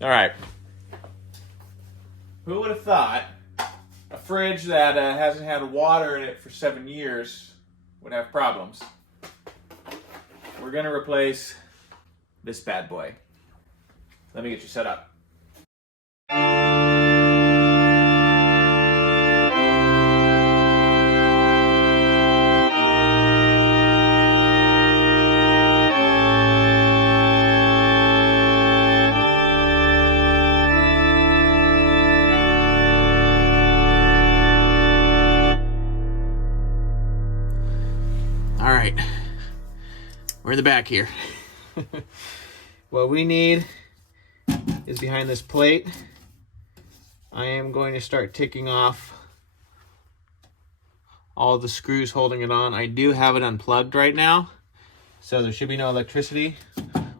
All right. Who would have thought a fridge that hasn't had water in it for 7 years would have problems? We're going to replace this bad boy. Let me get you set up. All right, we're in the back here. What we need is behind this plate. I am going to start taking off all the screws holding it on. I do have it unplugged right now, so there should be no electricity.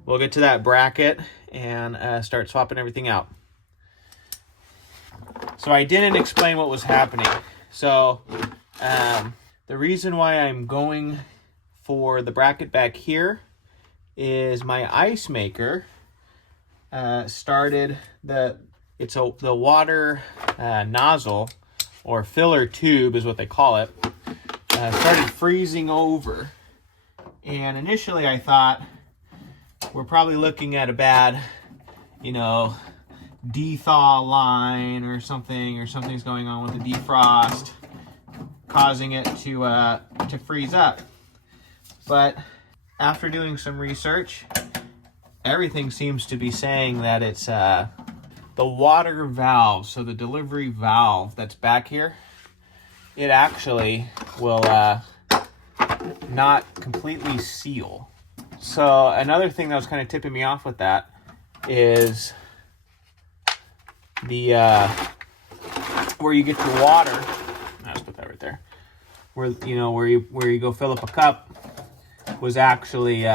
We'll get to that bracket and start swapping everything out. So I didn't explain what was happening. So the reason why I'm going for the bracket back here is my ice maker started the water nozzle, or filler tube is what they call it, started freezing over. And initially I thought we're probably looking at a bad, dethaw line or something's going on with the defrost, causing it to freeze up. But after doing some research, everything seems to be saying that it's the water valve, so the delivery valve that's back here, it actually will not completely seal. So another thing that was kind of tipping me off with that is the where you get your water. I'll just put that right there. Where you go fill up a cup was actually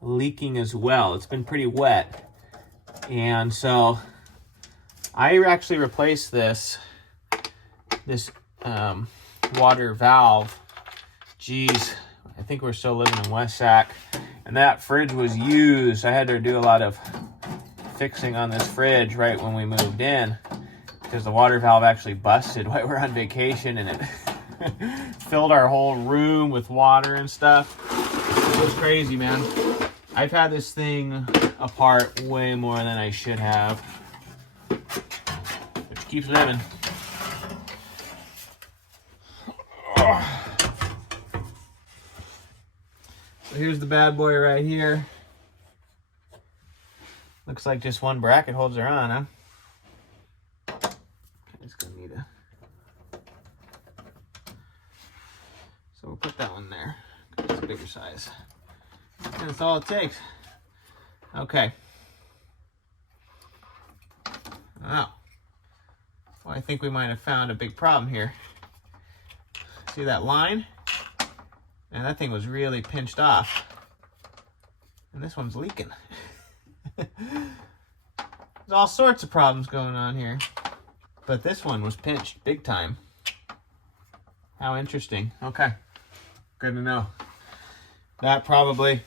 leaking as well. It's been pretty wet, and so I actually replaced this water valve. Geez, I think we're still living in West Sac, and that fridge was used. I had to do a lot of fixing on this fridge right when we moved in, because the water valve actually busted while we were on vacation, and it filled our whole room with water and stuff. It was crazy, man. I've had this thing apart way more than I should have, which keeps living. So here's the bad boy right here. Looks like just one bracket holds her on, huh? It's gonna need a... So we'll put that one there. It's a bigger size. And that's all it takes. Okay. Wow. Well, I think we might have found a big problem here. See that line? And that thing was really pinched off. And this one's leaking. There's all sorts of problems going on here. But this one was pinched big time. How interesting. Okay. Good to know. That probably...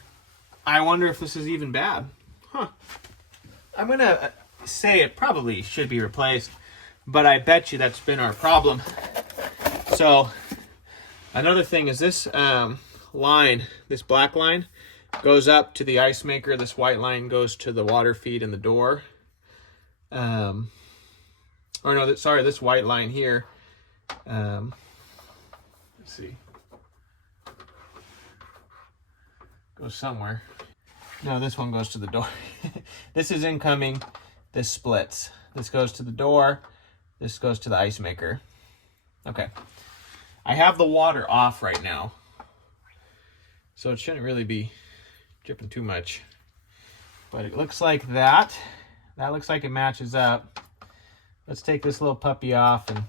I wonder if this is even bad. Huh. I'm going to say it probably should be replaced, but I bet you that's been our problem. So, another thing is this line, this black line, goes up to the ice maker. This white line goes to the water feed in the door. This white line here. Let's see. Goes somewhere. No, this one goes to the door. This is incoming. This splits. This goes to the door. This goes to the ice maker. Okay. I have the water off right now, so it shouldn't really be dripping too much. But it looks like that. That looks like it matches up. Let's take this little puppy off and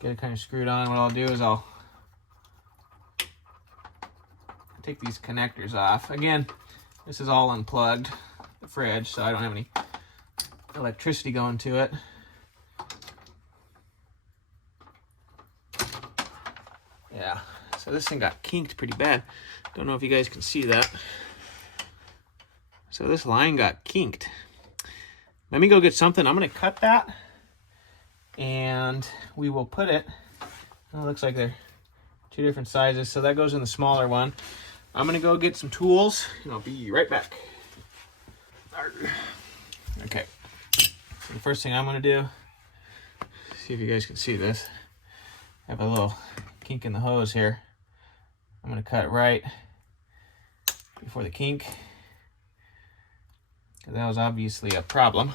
get it kind of screwed on. What I'll do is I'll take these connectors off. Again, this is all unplugged, the fridge, so I don't have any electricity going to it. Yeah, so this thing got kinked pretty bad. Don't know if you guys can see that. So this line got kinked. Let me go get something. I'm gonna cut that and we will put it, oh, it looks like they're two different sizes, so that goes in the smaller one. I'm gonna go get some tools and I'll be right back. Okay, so the first thing I'm gonna do, see if you guys can see this. I have a little kink in the hose here. I'm gonna cut right before the kink, because that was obviously a problem.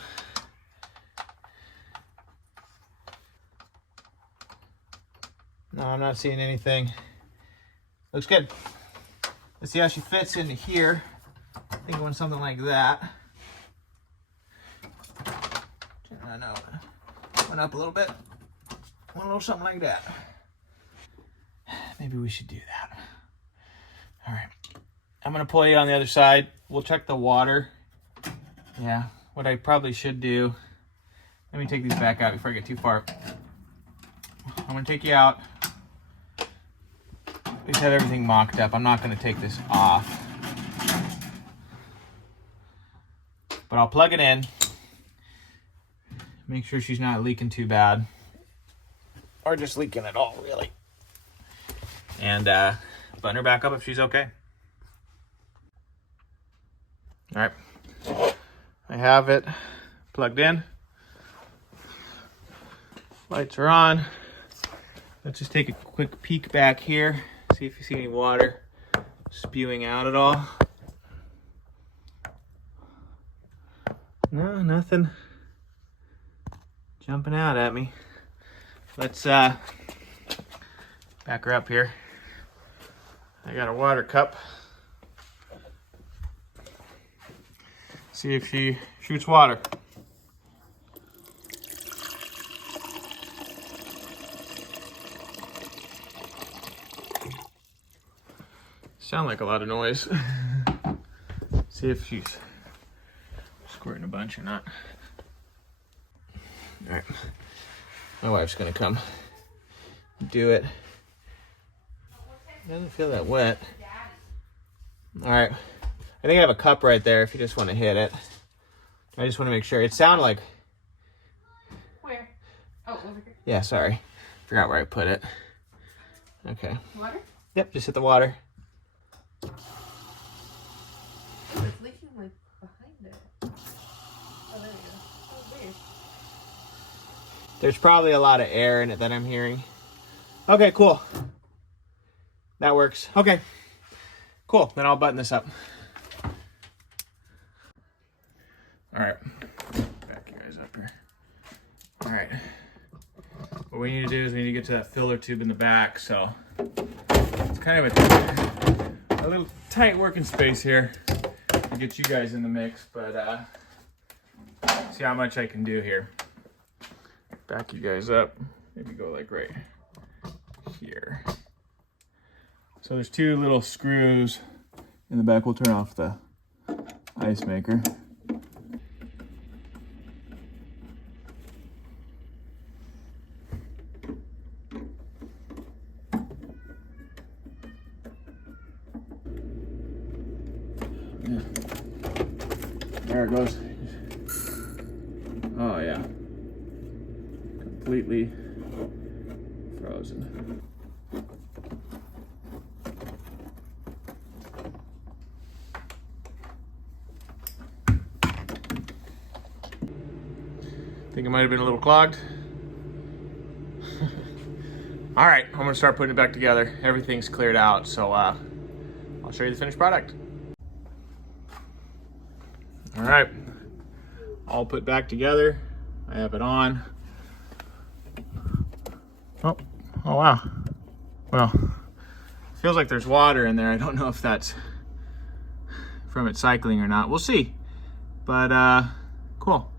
No, I'm not seeing anything. Looks good. Let's see how she fits into here. I think I want something like that. I know. Went up a little bit. Want a little something like that. Maybe we should do that. All right. I'm gonna pull you on the other side. We'll check the water. Yeah, what I probably should do, let me take these back out before I get too far. I'm gonna take you out. Please have everything mocked up. I'm not gonna take this off. But I'll plug it in. Make sure she's not leaking too bad. Or just leaking at all, really. And button her back up if she's okay. All right. I have it plugged in. Lights are on. Let's just take a quick peek back here. See if you see any water spewing out at all. No, nothing jumping out at me. Let's back her up here. I got a water cup. See if she shoots water. Sound like a lot of noise. See if she's squirting a bunch or not. All right, my wife's gonna come do it. Doesn't feel that wet. All right, I think I have a cup right there if you just want to hit it. I just want to make sure. It sounded like... Where? Oh, over here. Yeah, sorry. Forgot where I put it. Okay. Water? Yep, just hit the water. Oh, it's leaking like behind it. Oh, there we go. Oh, weird. There's probably a lot of air in it that I'm hearing. Okay, cool. That works. Okay. Cool. Then I'll button this up. All right. Back you guys up here. All right. What we need to do is we need to get to that filler tube in the back. So it's kind of a little tight working space here to get you guys in the mix, but see how much I can do here. Back you guys up. Maybe go like right here. So there's two little screws in the back. We'll turn off the ice maker. Yeah. There it goes. Oh yeah. Completely frozen. Think it might have been a little clogged. All right, I'm gonna start putting it back together. Everything's cleared out, so I'll show you the finished product. All right, all put back together. I have it on. Oh wow. Well, feels like there's water in there. I don't know if that's from it cycling or not. We'll see. But cool.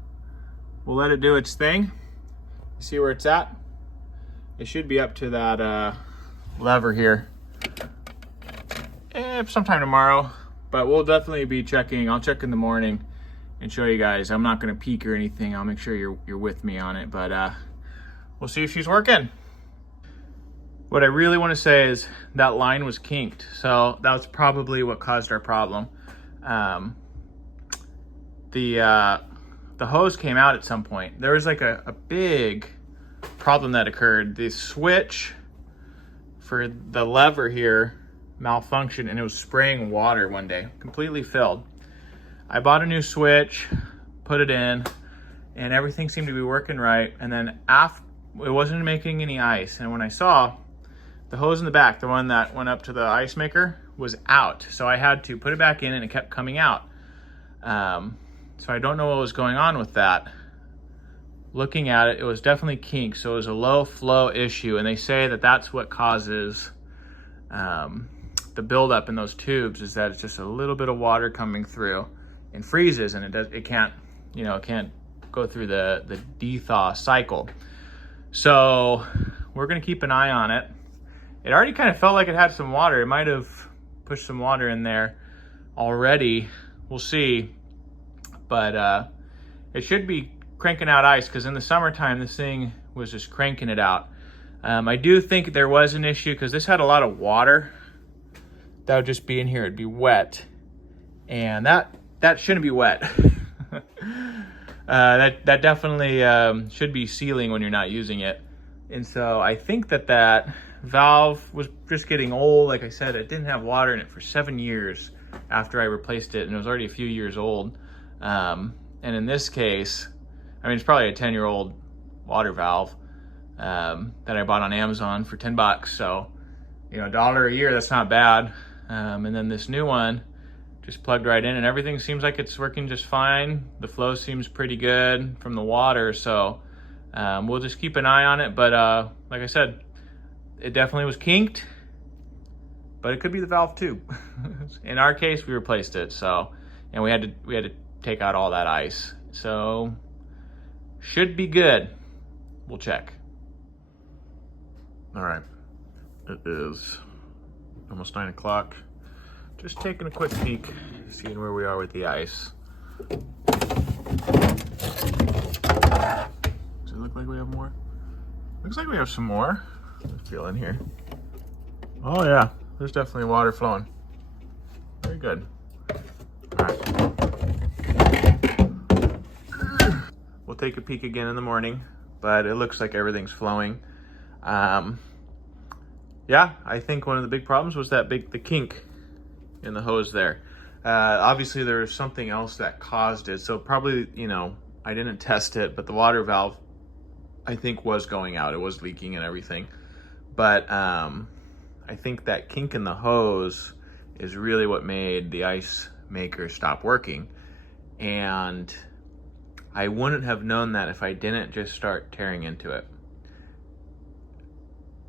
We'll let it do its thing. See where it's at. It should be up to that lever here sometime tomorrow, but we'll definitely be checking. I'll check in the morning and show you guys. I'm not gonna peek or anything. I'll make sure you're with me on it, but we'll see if she's working. What I really want to say is that line was kinked, so that was probably what caused our problem. the hose came out at some point. There was like a big problem that occurred. The switch for the lever here malfunctioned and it was spraying water one day, completely filled. I bought a new switch, put it in, and everything seemed to be working right. And then it wasn't making any ice. And when I saw the hose in the back, the one that went up to the ice maker, was out. So I had to put it back in and it kept coming out. So I don't know what was going on with that. Looking at it, it was definitely kinked. So it was a low flow issue. And they say that that's what causes the buildup in those tubes, is that it's just a little bit of water coming through and freezes, and it can't go through the de-thaw cycle. So we're gonna keep an eye on it. It already kind of felt like it had some water. It might have pushed some water in there already. We'll see. But it should be cranking out ice, because in the summertime, this thing was just cranking it out. I do think there was an issue because this had a lot of water that would just be in here. It'd be wet. And that shouldn't be wet. That definitely should be sealing when you're not using it. And so I think that valve was just getting old. Like I said, it didn't have water in it for 7 years after I replaced it, and it was already a few years old. And in this case, I mean, it's probably a 10-year-old water valve that I bought on Amazon for $10. So, $1 a year, that's not bad. And then this new one just plugged right in, and everything seems like it's working just fine. The flow seems pretty good from the water. So we'll just keep an eye on it. But like I said, it definitely was kinked, but it could be the valve too. In our case, we replaced it. So, and we had to take out all that ice. So should be good. We'll check. All right, it is almost 9 o'clock. Just taking a quick peek, seeing where we are with the ice. Does it look like we have more? Looks like we have some more. Let's feel in here. Oh yeah, there's definitely water flowing. Very good. All right. We'll take a peek again in the morning, but it looks like everything's flowing. Yeah, I think one of the big problems was the kink in the hose there. Obviously there was something else that caused it. So probably, I didn't test it, but the water valve, I think, was going out. It was leaking and everything. But I think that kink in the hose is really what made the ice maker stop working. And I wouldn't have known that if I didn't just start tearing into it.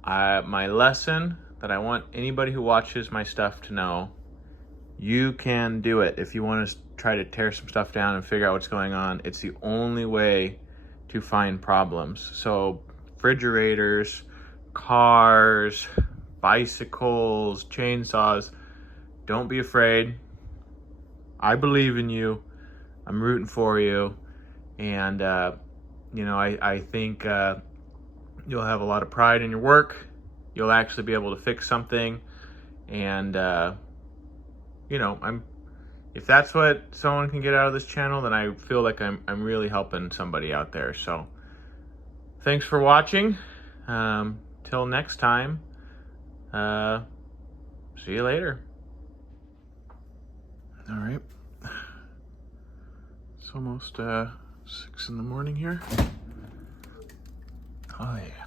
My lesson that I want anybody who watches my stuff to know: you can do it. If you want to try to tear some stuff down and figure out what's going on, it's the only way to find problems. So refrigerators, cars, bicycles, chainsaws, don't be afraid. I believe in you. I'm rooting for you. And, I think you'll have a lot of pride in your work. You'll actually be able to fix something. And, if that's what someone can get out of this channel, then I feel like I'm really helping somebody out there. So thanks for watching. Till next time, see you later. All right. It's almost 6 in the morning here. Oh yeah.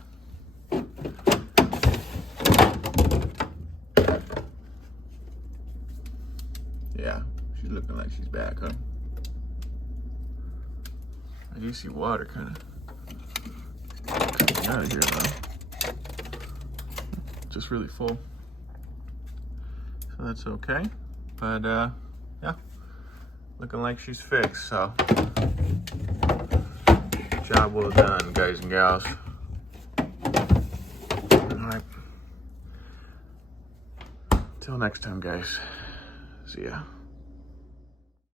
Yeah, she's looking like she's back, huh? I do see water kind of coming out of here though. Just really full. So that's okay. But yeah, looking like she's fixed, so job well done, guys and gals. Alright. Till next time, guys. See ya.